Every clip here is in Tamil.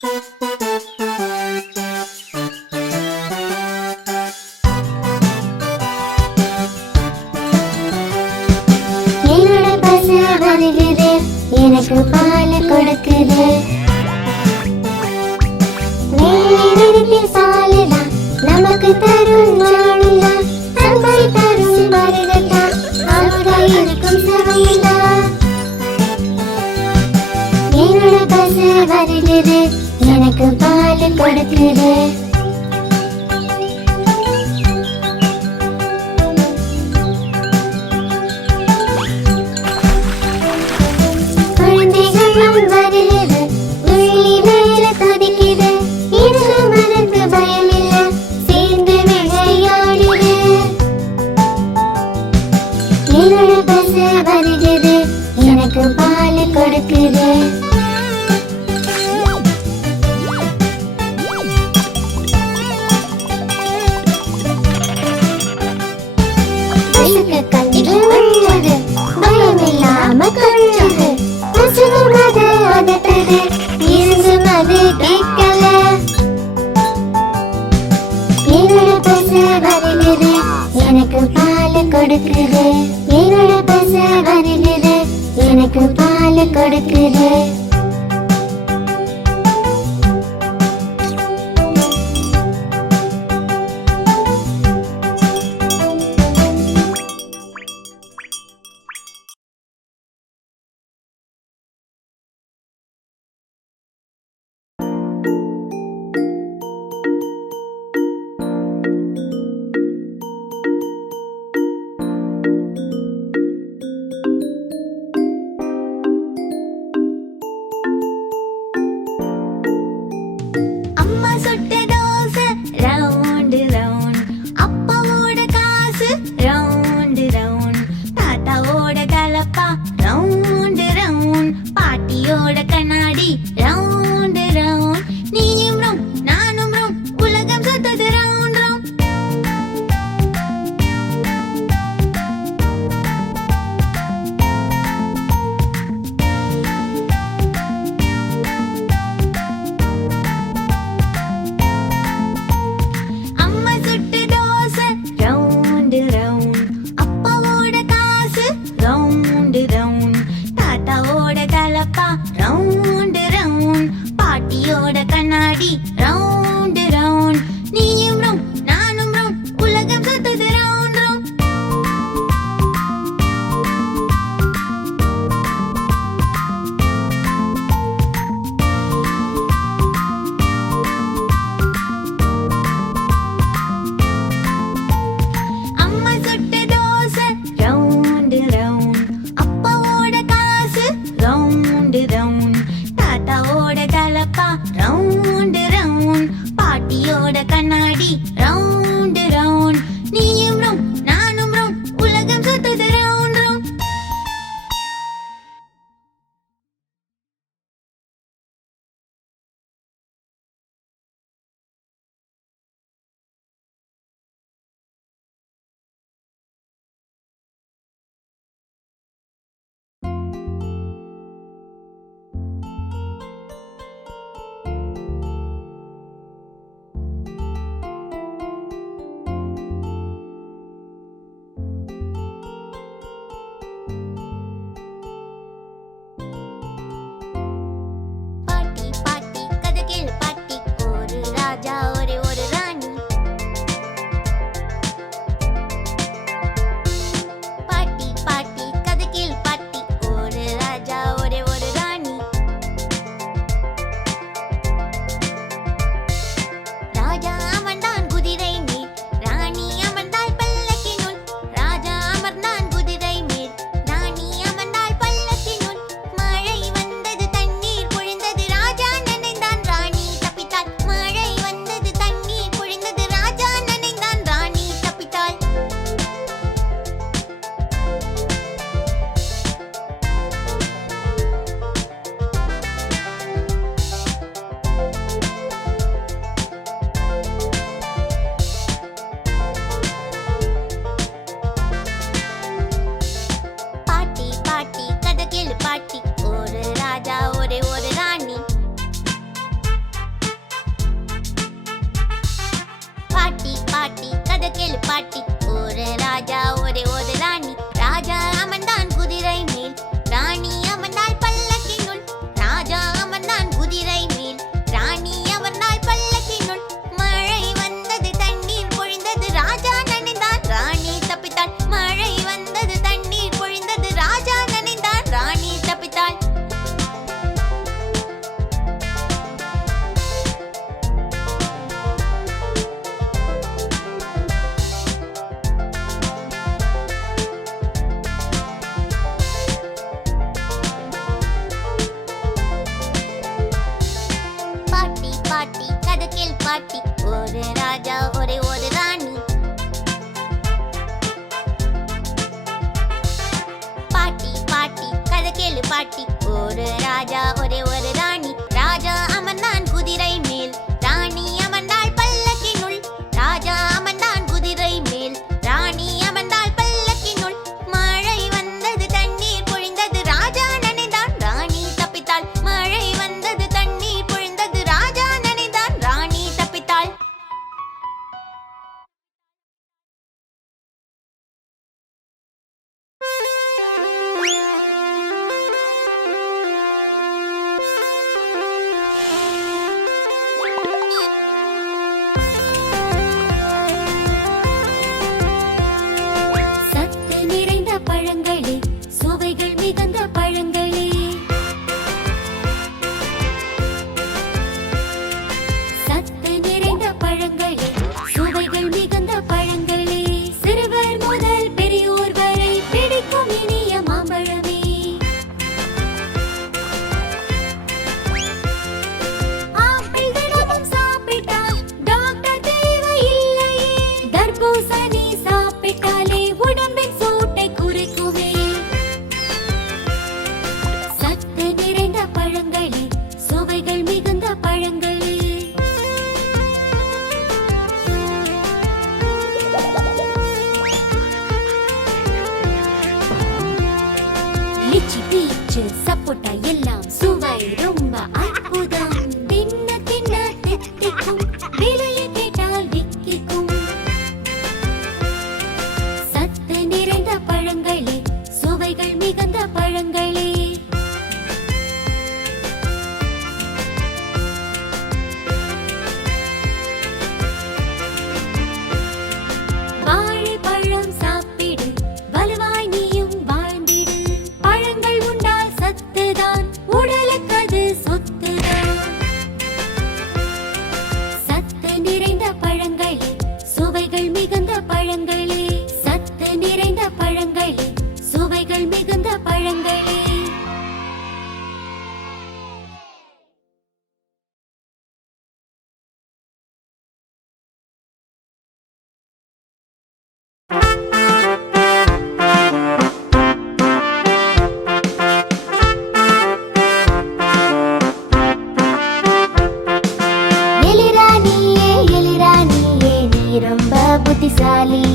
என்னோட கொடுக்குது. என்னோட பச வருகிறது எனக்கு பால் கொடுக்குது. Bali.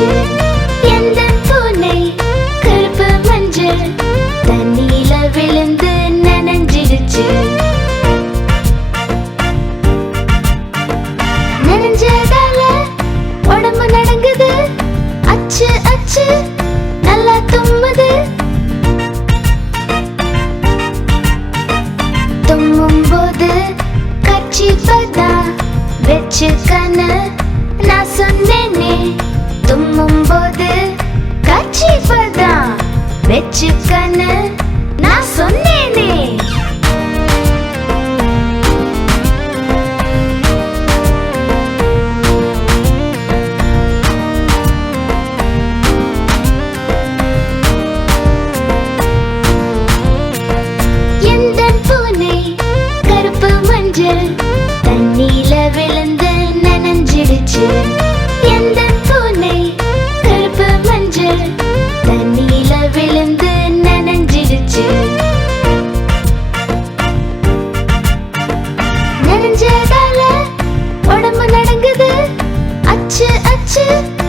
Música வச்சுக்கன்னு நான் சொன்ன 是。